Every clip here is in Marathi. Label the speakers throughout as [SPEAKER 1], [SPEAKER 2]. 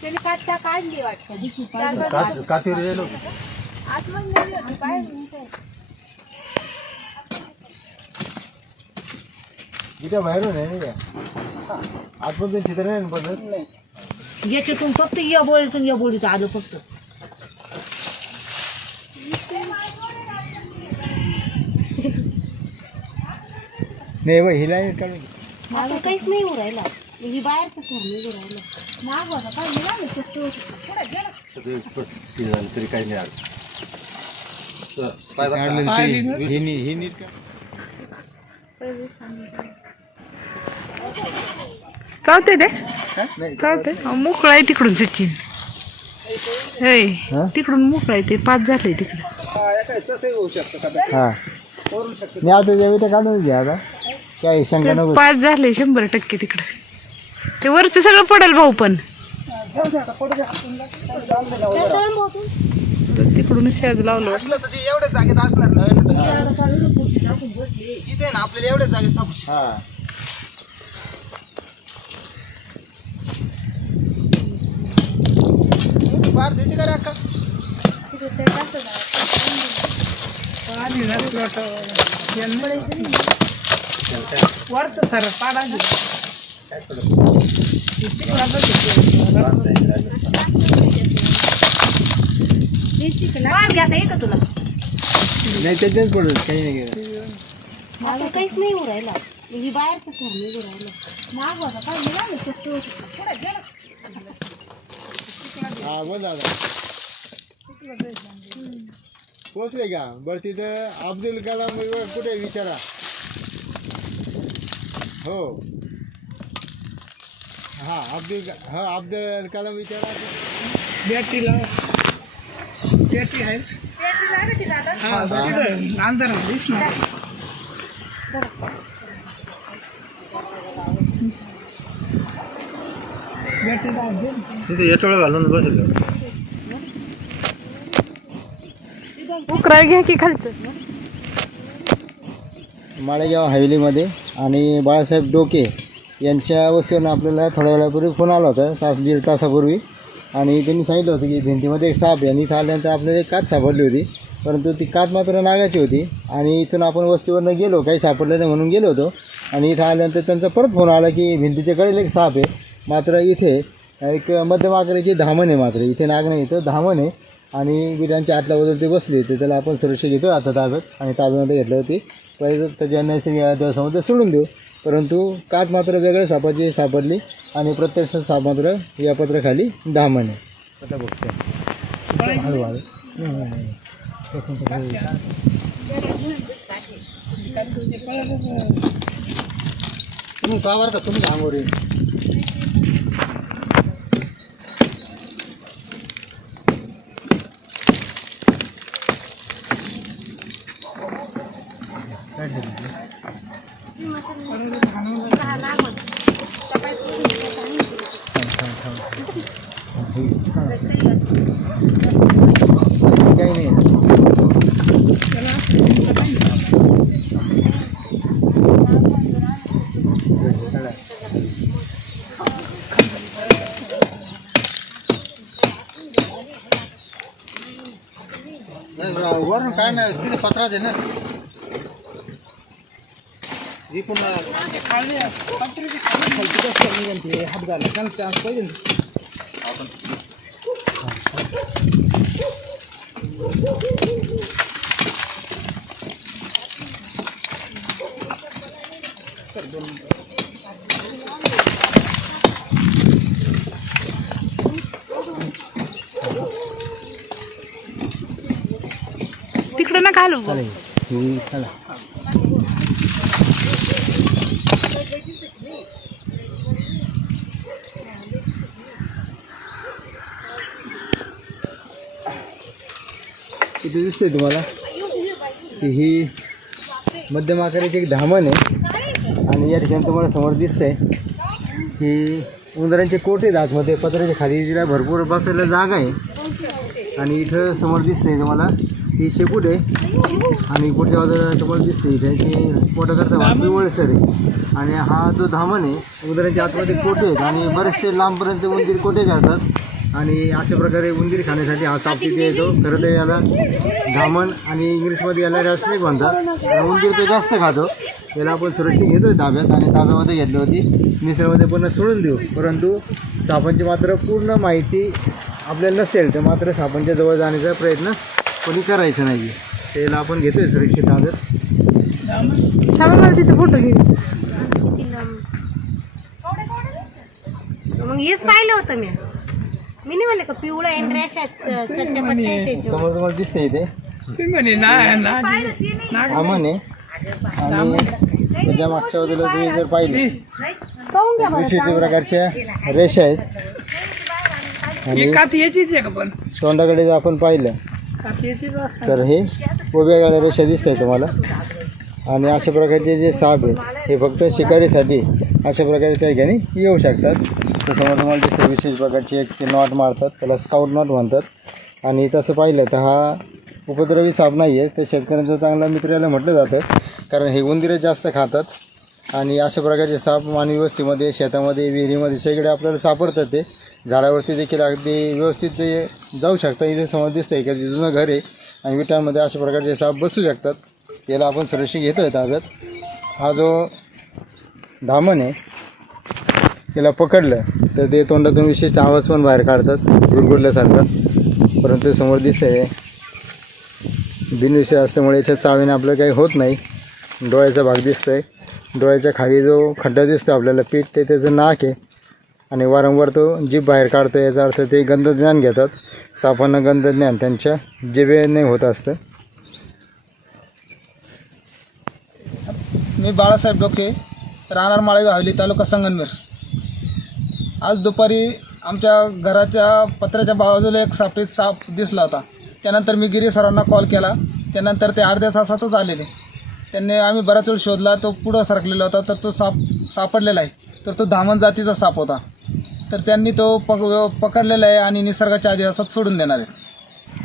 [SPEAKER 1] त्याने काढली वाटतं.
[SPEAKER 2] कातीवर.
[SPEAKER 1] आतमध्ये गेली होती, बाहेर नव्हतं.
[SPEAKER 2] इथे बाहेरून आहे नाही का? आतमधून चित्र नाही ना पडत?
[SPEAKER 3] याच्यातून फक्त या बोळीतून या बोळीचं आलं फक्त.
[SPEAKER 2] नाही बा हिला नाही काढून
[SPEAKER 1] काहीच नाही उरायला. ही बाहेरचं उरायला.
[SPEAKER 2] तरी काही नाही आलं काढलं ते. हे हे नीट.
[SPEAKER 4] चालते ते चालते मोकळा आहे तिकडून सचिन? तिकडून मोकळा आहे ते. पाच झाले तिकडे.
[SPEAKER 2] हा.
[SPEAKER 4] पाच झाले शंभर टक्के तिकडे. ते वरचं सगळं पडेल भाऊ पण. तिकडून शेज लावलं.
[SPEAKER 5] एवढ्या जागेत असणार ना. इथे ना आपल्याला एवढ्या जागेत
[SPEAKER 2] हा.
[SPEAKER 4] सर पाडा
[SPEAKER 3] घ्या येतं तुला
[SPEAKER 2] नाही त्याच्याच पडत काही नाही
[SPEAKER 1] माझं काहीच नाही उरायला. ही बाहेरचं घर नाही उरायला. माग होता काय मिळालं स्वस्त होतं.
[SPEAKER 2] हा बोल दादा. पोचले का? बरं तिथं अब्दुल कलाम कुठे विचारा. हो. हा अब्दुल क- हा अब्दुल कलाम विचारा.
[SPEAKER 4] बॅटरी लाव बॅटरी आहे. हा.
[SPEAKER 2] तिथे येटोळ घालून बसलो
[SPEAKER 4] घ्या की खालचं.
[SPEAKER 2] माळेगाव हवेलीमध्ये आणि बाळासाहेब डोके यांच्या वस्तीवरून आपल्याला थोड्या वेळापूर्वी फोन आला होता तास दीड तासापूर्वी. आणि त्यांनी सांगितलं होतं की भिंतीमध्ये एक साप आहे आणि इथं आल्यानंतर आपल्याला एक काच सापडली होती. परंतु ती काच मात्र नागाची होती आणि इथून आपण वस्तीवरनं गेलो काही सापडलं नाही म्हणून गेलो होतो. आणि इथं आल्यानंतर त्यांचा परत फोन आला की भिंतीच्या कडेला एक साप आहे. मात्र इथे एक मध्यम आकाराची धामण आहे मात्र. इथे नाग नाही इथं धामण आहे. आणि विटांच्या आतल्या बाजूला ते बसले तर त्याला आपण सुरक्षा घेतो आता ताब्यात. आणि ताब्यामध्ये घेतलं होती पहिले त्याच्या नैसर्गिक देवासमोर सोडून देऊ. परंतु कात मात्र वेगळ्या सापाची सापडली आणि प्रत्यक्ष साप मात्र या पत्राखाली धामण आहे आता बघते. तुम्ही का तुम्ही अंगोरी काही नाही वरून काय नाही तिथे पत्राच आहे ना ही पण
[SPEAKER 5] हात झाला कारण चान्स पाहिजे ना.
[SPEAKER 4] तिकडं ना घालू भाऊ.
[SPEAKER 2] इथे दिसतंय तुम्हाला की ही मध्यम आकाराची एक धामण आहे. आणि या ठिकाणी तुम्हाला समोर दिसतंय की उंदरांचे कोटे आहेत आतमध्ये? पत्र्याच्या खाली तिला भरपूर बसायला जागा आहे. आणि इथं समोर दिसतंय तुम्हाला ही शेपूट आहे. आणि पुढच्या बाजूला तुम्हाला दिसते त्याची पोटं करता पिवळसर आहे. आणि हा जो धामण आहे उंदराच्या आतमध्ये कोटे आहेत? आणि बरेचसे लांबपर्यंत उंदीर कोटे घालतात आणि अशा प्रकारे उंदीर खाण्यासाठी हा साप तिथे येतो. खरं तर याला धामण आणि इंग्लिशमध्ये याला रॅस्निक म्हणतात. आणि उंदीर तो जास्त खातो. याला आपण सुरक्षित घेतोय ताब्यात. आणि ताब्यामध्ये घेतली होती. निसर्गामध्ये पुन्हा सोडून देऊ. परंतु सापांची मात्र पूर्ण माहिती आपल्याला नसेल तर मात्र सापांच्या जवळ जाण्याचा प्रयत्न कोणी करायचा नाही त्याला आपण घेतोय सुरक्षित
[SPEAKER 4] थांबा मला तिथे फोटो घे.
[SPEAKER 1] मग हेच पाहिलं होतं मी. मी नाही म्हणले का पिवळं चट्ट्या.
[SPEAKER 2] समोर तुम्हाला दिसते इथे धामण आहे आणि त्याच्या मागच्या बाजूला तुम्ही जर पाहिले विशिष्ट प्रकारच्या रेषा आहेत. आणि तोंडाकडे जर आपण पाहिलं. तर हे उभ्या गाड्या रेषा दिसत आहे तुम्हाला. आणि अशा प्रकारचे जे साप आहेत हे फक्त शिकारीसाठी अशा प्रकारे त्या ठिकाणी येऊ शकतात. तसं तुम्हाला दिसतं विशेष प्रकारचे एक ते नॉट मारतात त्याला स्काउट नॉट म्हणतात. आणि तसं पाहिलं तर हा उपद्रवी साप नाही आहे तर शेतकऱ्यांचा चांगला मित्राला म्हटलं जातं. कारण हे उंदिरं जास्त खातात. आणि अशा प्रकारचे साप मानवी वस्तीमध्ये शेतामध्ये विहिरीमध्ये सगळे आपल्याला सापडतात ते. झाडावरती देखील अगदी व्यवस्थित ते जाऊ शकतात. इथे समोर दिसतं की जुनं घर आहे आणि विटांमध्ये अशा प्रकारचे साप बसू शकतात. त्याला आपण सुरक्षित घेतो आहे ताब्यात हा जो धामण आहे त्याला पकडलं तर ते तोंडातून विशिष्ट आवाज पण बाहेर काढतात गुरगुरल्यासारखा परंतु समोर दिसतं आहे बिनविषय असल्यामुळे याच्या चावीने आपलं काही होत नाही. डोळ्याचा भाग दिसतोय. डोळ्याच्या खाली जो खड्डा दिसतो आपल्याला पीठ ते त्याचं नाक आहे. आणि वारंवार तो जीभ बाहेर काढतो याचा अर्थ ते गंधज्ञान घेतात. सापांना गंधज्ञान त्यांच्या जिभेने होत असतं.
[SPEAKER 5] मी बाळासाहेब डोके राहणार माळेगाव हवेली तालुका संगनमेर. आज दुपारी आमच्या घराच्या पत्र्याच्या बाजूला एक सापडीत साप दिसला होता. त्यानंतर मी गिरी सरांना कॉल केला. त्यानंतर ते अर्ध्या तासातच आलेले. त्यांनी आम्ही बराच वेळ शोधला तो पुढं सरकलेला होता तर तो साप सापडलेला आहे. तर तो धामण जातीचा साप होता. तर त्यांनी तो पक पकडलेला आहे आणि निसर्गाच्या आदिवासात सोडून देणार आहे.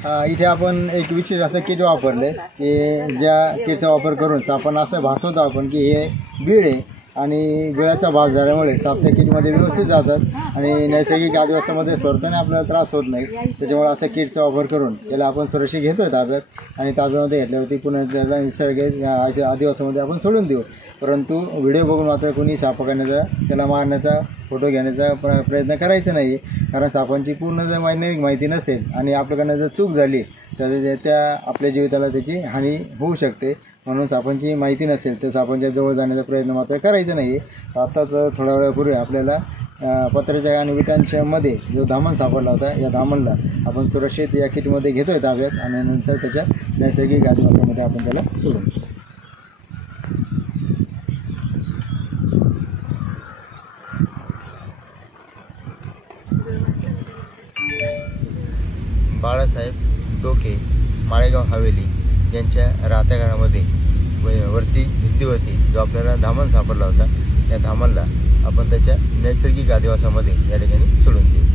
[SPEAKER 2] अ, इथे आपण एक विशेष असं किट वापरले की ज्या किटचा वापर करून आपण असं भासवतो आपण की हे बीड आहे. आणि वेळाचा भास झाल्यामुळे साप त्या किटमध्ये व्यवस्थित जातात आणि नैसर्गिक आदिवासामध्ये सोडताना आपल्याला त्रास होत नाही. त्याच्यामुळे असं किटचा वापर करून त्याला आपण सुरक्षित घेतो ताब्यात आणि ताब्यामध्ये घेतल्यावरती पुन्हा त्याला निसर्ग अशा आदिवासामध्ये आपण सोडून देऊ. परंतु व्हिडिओ बघून मात्र कोणी साप करण्याचा त्याला मारण्याचा फोटो घेण्याचा प्र प्रयत्न करायचा नाही. कारण सापांची पूर्ण जर वैज्ञानिक माहिती नसेल आणि आपल्याकडनं जर चूक झाली तर त्या- त्या आपल्या जीविताला त्याची हानी होऊ शकते. म्हणून सापांची माहिती नसेल तर सापांच्या जवळ जाण्याचा प्रयत्न मात्र करायचा नाही आत्ताच थोड्या वेळापूर्वी आपल्याला अं, पत्र्याच्या आणि विटांच्यामध्ये जो धामण सापडला होता या धामणला आपण सुरक्षित या किटमध्ये आहे ताब्यात आणि नंतर त्याच्या नैसर्गिक आदिवासामध्ये आपण त्याला सोडून बाळासाहेब डोके माळेगाव हवेली. यांच्या राहत्या घरामध्ये व- वरती भिंतीवरती जो आपल्याला धामण सापडला होता त्या धामणला आपण त्याच्या नैसर्गिक आदिवासामध्ये या ठिकाणी सोडून देऊ.